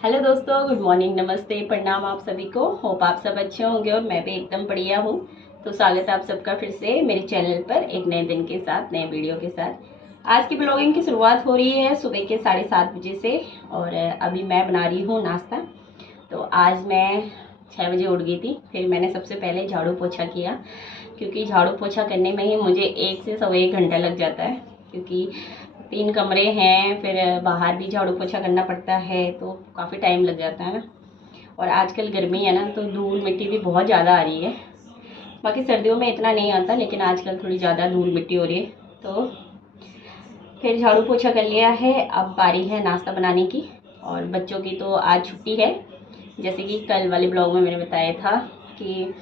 Hello दोस्तों, good morning, नमस्ते, प्रणाम आप सभी को। होप आप सब अच्छे होंगे और मैं भी एकदम बढ़िया हूँ। तो स्वागत है आप सबका फिर से मेरे चैनल पर एक नए दिन के साथ, नए वीडियो के साथ। आज की ब्लॉगिंग की शुरुआत हो रही है सुबह के 7:30 बजे से और अभी मैं बना रही हूँ नाश्ता। तो आज मैं 6 बजे उठ गई थी। फिर मैंने सबसे पहले झाड़ू पोछा किया, क्योंकि झाड़ू पोछा करने में ही मुझे 1 से सवा 1 घंटा लग जाता है, क्योंकि 3 कमरे हैं, फिर बाहर भी झाड़ू पोछा करना पड़ता है, तो काफ़ी टाइम लग जाता है ना। और आजकल गर्मी है ना, तो धूल मिट्टी भी बहुत ज़्यादा आ रही है। बाकी सर्दियों में इतना नहीं आता, लेकिन आजकल थोड़ी ज़्यादा धूल मिट्टी हो रही है। तो फिर झाड़ू पोछा कर लिया है। अब बारी है नाश्ता बनाने की। और बच्चों की तो आज छुट्टी है। जैसे कि कल वाले ब्लॉग में मैंने बताया था कि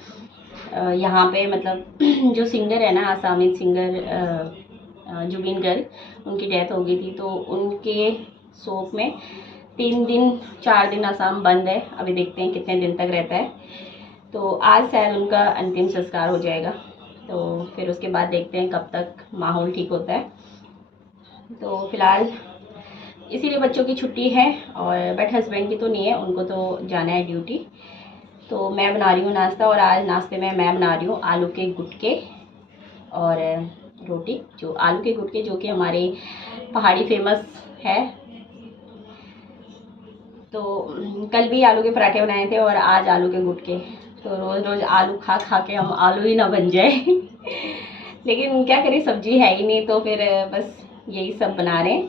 यहाँ पे मतलब जो सिंगर है ना, आसामी सिंगर जुबिन गर्ग, उनकी डेथ हो गई थी। तो उनके शोक में 3 दिन 4 दिन आसाम बंद है। अभी देखते हैं कितने दिन तक रहता है। तो आज शायद उनका अंतिम संस्कार हो जाएगा। तो फिर उसके बाद देखते हैं कब तक माहौल ठीक होता है। तो फिलहाल इसीलिए बच्चों की छुट्टी है, और बट हस्बैंड की तो नहीं है, उनको तो जाना है ड्यूटी। तो मैं बना रही हूँ नाश्ता, और आज नाश्ते में मैं बना रही हूँ आलू के गुटके और रोटी। जो आलू के गुटके जो कि हमारे पहाड़ी फेमस है। तो कल भी आलू के पराठे बनाए थे और आज आलू के गुटके। तो रोज़ रोज़ आलू खा खा के हम आलू ही ना बन जाए लेकिन क्या करें, सब्जी है ही नहीं, तो फिर बस यही सब बना रहे हैं।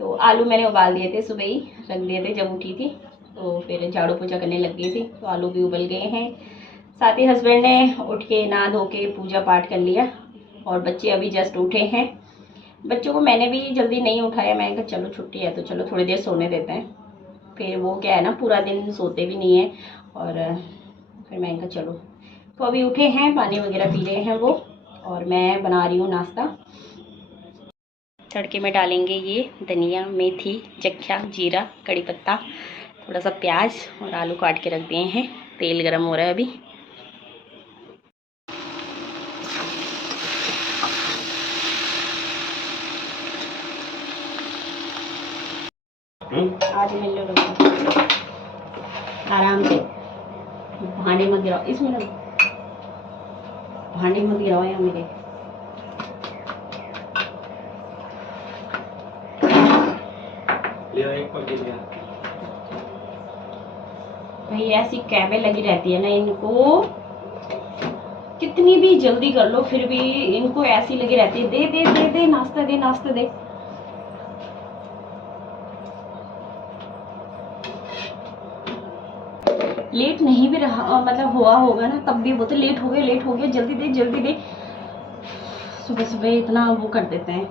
तो आलू मैंने उबाल दिए थे, सुबह ही रख दिए थे जब उठी थी। तो फिर झाड़ू पोछा करने लग गई थी, तो आलू भी उबल गए हैं। साथ ही हस्बैंड ने उठ के नहा धो के पूजा पाठ कर लिया, और बच्चे अभी जस्ट उठे हैं। बच्चों को मैंने भी जल्दी नहीं उठाया। मैंने कहा चलो छुट्टी है तो चलो थोड़ी देर सोने देते हैं। फिर वो क्या है ना, पूरा दिन सोते भी नहीं है। और फिर मैंने कहा चलो। तो अभी उठे हैं, पानी वगैरह पी रहे हैं वो, और मैं बना रही हूँ नाश्ता। तड़के में डालेंगे ये धनिया, मेथी, चक्का, जीरा, कड़ी पत्ता, थोड़ा सा प्याज, और आलू काट के रख दिए हैं। तेल गरम हो रहा है अभी। आज मिल लो आराम से, भांडे मत गिराओ इसमें, भांडे मत गिराओ यहाँ मेरे। भाई ऐसी कैबें लगी रहती है ना इनको, कितनी भी जल्दी कर लो फिर भी इनको ऐसी लगी रहती है, दे दे दे दे नाश्ता दे, नाश्ता दे। लेट नहीं भी रहा, मतलब हुआ होगा ना, तब भी वो तो लेट हो गया, लेट हो गया, जल्दी दे जल्दी दे। सुबह सुबह इतना वो कर देते हैं,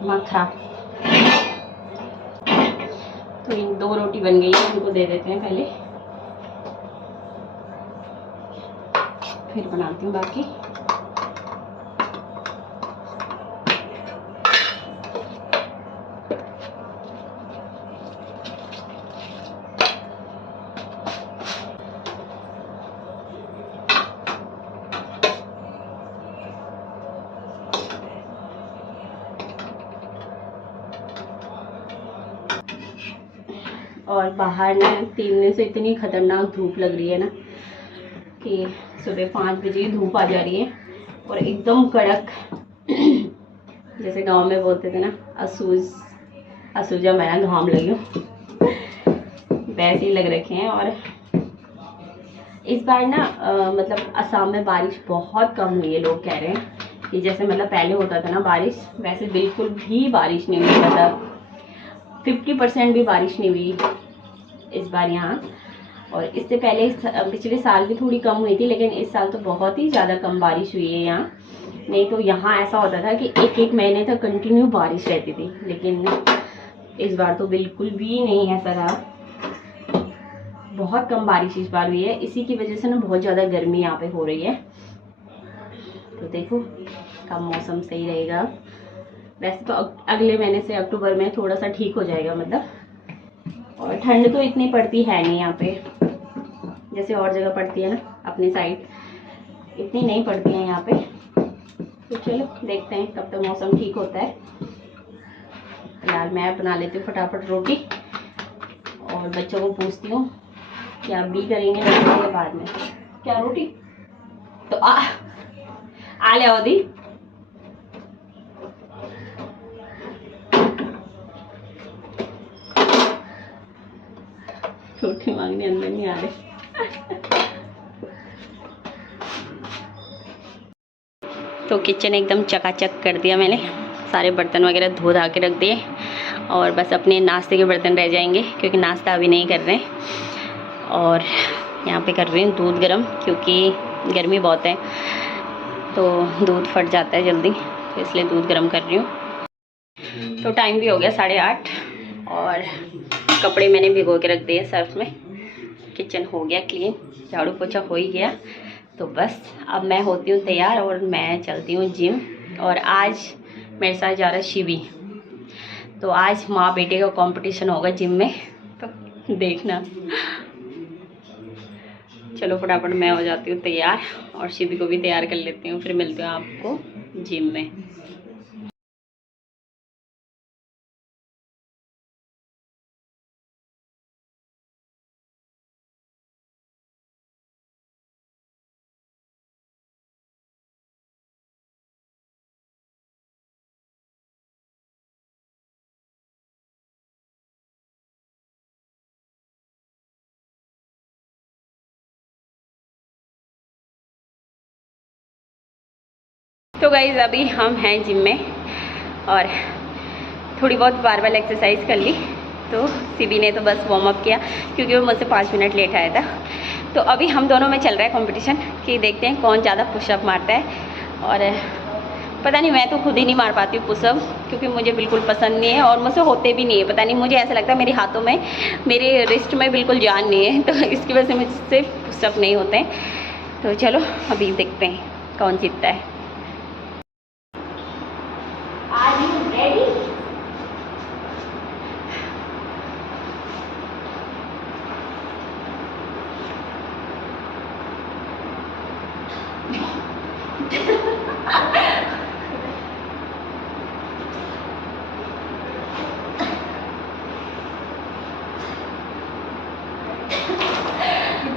दिमाग खराब। तो इन 2 रोटी बन गई है, इनको दे देते हैं पहले, फिर बनाती हूँ बाकी। और बाहर ना 3 दिन से इतनी खतरनाक धूप लग रही है ना, कि सुबह 5 बजे धूप आ जा रही है, और एकदम कड़क जैसे गांव में बोलते थे ना, असूजा मैना घाम लगी हूँ वैसे ही लग रखे हैं। और इस बार ना मतलब असम में बारिश बहुत कम हुई है। लोग कह रहे हैं कि जैसे मतलब पहले होता था ना बारिश, वैसे बिल्कुल भी बारिश नहीं हुई, मतलब 50% भी बारिश नहीं हुई इस बार यहाँ। और इससे पहले पिछले साल भी थोड़ी कम हुई थी, लेकिन इस साल तो बहुत ही ज़्यादा कम बारिश हुई है यहाँ। नहीं तो यहाँ ऐसा होता था कि 1-1 महीने तक कंटिन्यू बारिश रहती थी, लेकिन इस बार तो बिल्कुल भी नहीं ऐसा रहा। बहुत कम बारिश इस बार हुई है। इसी की वजह से ना बहुत ज़्यादा गर्मी यहाँ पे हो रही है। तो देखो कब मौसम सही रहेगा। वैसे तो अगले महीने से अक्टूबर में थोड़ा सा ठीक हो जाएगा मतलब। और ठंड तो इतनी पड़ती है नहीं यहाँ पे, जैसे और जगह पड़ती है ना अपनी साइड, इतनी नहीं पड़ती है यहाँ पे। तो चलो देखते हैं कब तक मौसम ठीक होता है। फिलहाल मैं बना लेती हूँ फटाफट रोटी, और बच्चों को पूछती हूँ कि आप भी करेंगे या बाद में। क्या रोटी तो आ ले अवधि। रोटी मांगने अंदर नहीं आ रहे। तो किचन एकदम चकाचक कर दिया मैंने, सारे बर्तन वगैरह धो धा के रख दिए और बस अपने नाश्ते के बर्तन रह जाएंगे क्योंकि नाश्ता अभी नहीं कर रहे हैं। और यहाँ पे कर रही हूँ दूध गर्म क्योंकि गर्मी बहुत है तो दूध फट जाता है जल्दी, तो इसलिए दूध गर्म कर रही हूँ। तो टाइम भी हो गया 8:30 और कपड़े मैंने भिगो के रख दिए सर्फ में। किचन हो गया क्लीन, झाड़ू पोछा हो ही गया। तो बस अब मैं होती हूँ तैयार और मैं चलती हूँ जिम। और आज मेरे साथ जा रहा है शिवी, तो आज माँ बेटे का कंपटीशन होगा जिम में, तो देखना। चलो फटाफट मैं हो जाती हूँ तैयार और शिवी को भी तैयार कर लेती हूँ, फिर मिलती हूँ आपको जिम में। तो गाइज़ अभी हम हैं जिम में और थोड़ी बहुत बारबल एक्सरसाइज कर ली। तो शिवी ने तो बस वार्म अप किया क्योंकि वो मुझसे 5 मिनट लेट आया था। तो अभी हम दोनों में चल रहा है कंपटीशन कि देखते हैं कौन ज़्यादा पुशअप मारता है। और पता नहीं, मैं तो खुद ही नहीं मार पाती हूँ पुशअप क्योंकि मुझे बिल्कुल पसंद नहीं है और मुझसे होते भी नहीं है। पता नहीं, मुझे ऐसा लगता है मेरे हाथों में, मेरे रिस्ट में बिल्कुल जान नहीं है, तो इसकी वजह से मुझसे पुशअप नहीं होते हैं। तो चलो अभी देखते हैं कौन जीतता है। Are you ready?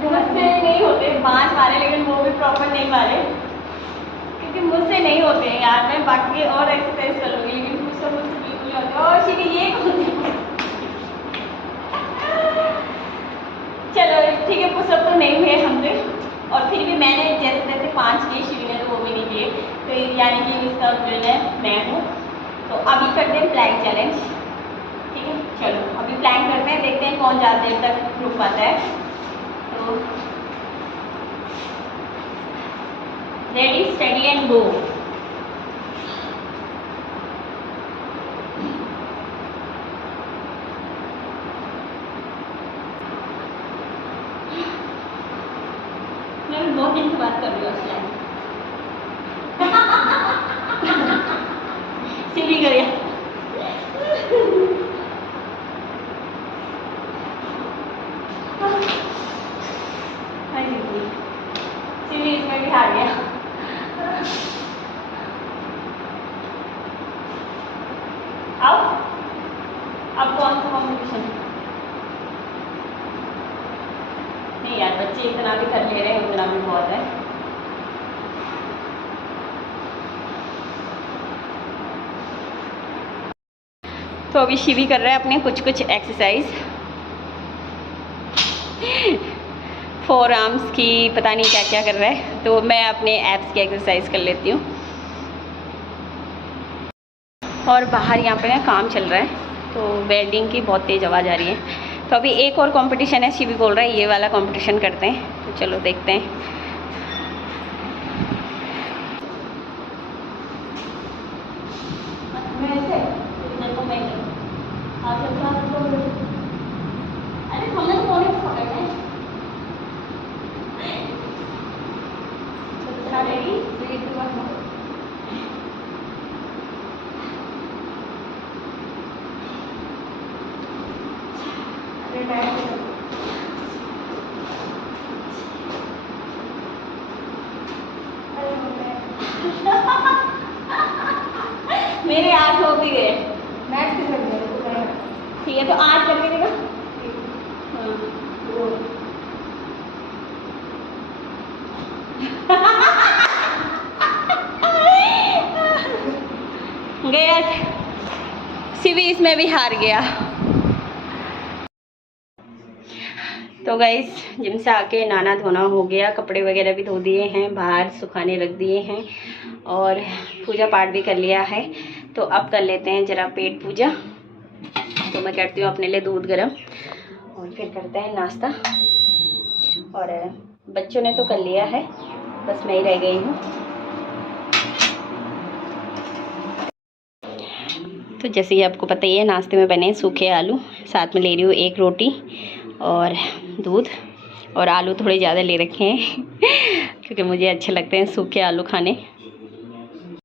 मुझसे नहीं होते 5 मारे, लेकिन वो भी प्रॉपर नहीं मारे क्योंकि मुझसे नहीं होते हैं यार। मैं बाकी और एक्सरसाइज कर लूँगी लेकिन मुझसे बिल्कुल नहीं होते। और शिवी ये कौन सी चलो ठीक है, पुशअप तो नहीं हुए हमसे और फिर भी मैंने जैसे तैसे 5 किए, शिवी ने तो वो भी नहीं किए, तो यानी कि इसका विनर मैं हूँ। तो अभी करते हैं प्लैंक चैलेंज, ठीक है। चलो अभी प्लैंक करते हैं, देखते हैं कौन ज़्यादा देर तक रुक पाता है। तो रेडी स्टडी एंड गो। मैं बहुत दिन की बात कर रही हूँ उससे शिवी करिए। शिवी इसमें भी हार गया। आओ अब कौन सा कॉम्पिटिशन? नहीं यार, बच्चे इतना भी कर ले रहे हैं, उतना भी बहुत है। तो अभी शिवी कर रहा है अपने कुछ कुछ एक्सरसाइज, 4 आर्म्स की, पता नहीं क्या क्या कर रहा है। तो मैं अपने एब्स की एक्सरसाइज कर लेती हूँ। और बाहर यहाँ पे ना काम चल रहा है, तो वेल्डिंग की बहुत तेज़ आवाज़ आ रही है। तो अभी एक और कंपटीशन है, शिवी बोल रहा है ये वाला कंपटीशन करते हैं, तो चलो देखते हैं। अरे हमने तो फोन ही पकड़ना है। रेडी मेरे 8 हो भी गए। ठीक है, तो 8 करके देगा। खुशी भी इसमें भी हार गया। तो गाइस जिम से आके नहाना धोना हो गया, कपड़े वगैरह भी धो दिए हैं, बाहर सुखाने रख दिए हैं और पूजा पाठ भी कर लिया है। तो अब कर लेते हैं ज़रा पेट पूजा। तो मैं करती हूँ अपने लिए दूध गर्म और फिर करते हैं नाश्ता। और बच्चों ने तो कर लिया है, बस मैं ही रह गई हूँ। तो जैसे कि आपको पता ही है, नाश्ते में बने सूखे आलू, साथ में ले रही हूँ एक रोटी और दूध। और आलू थोड़े ज़्यादा ले रखे हैं क्योंकि मुझे अच्छे लगते हैं सूखे आलू खाने।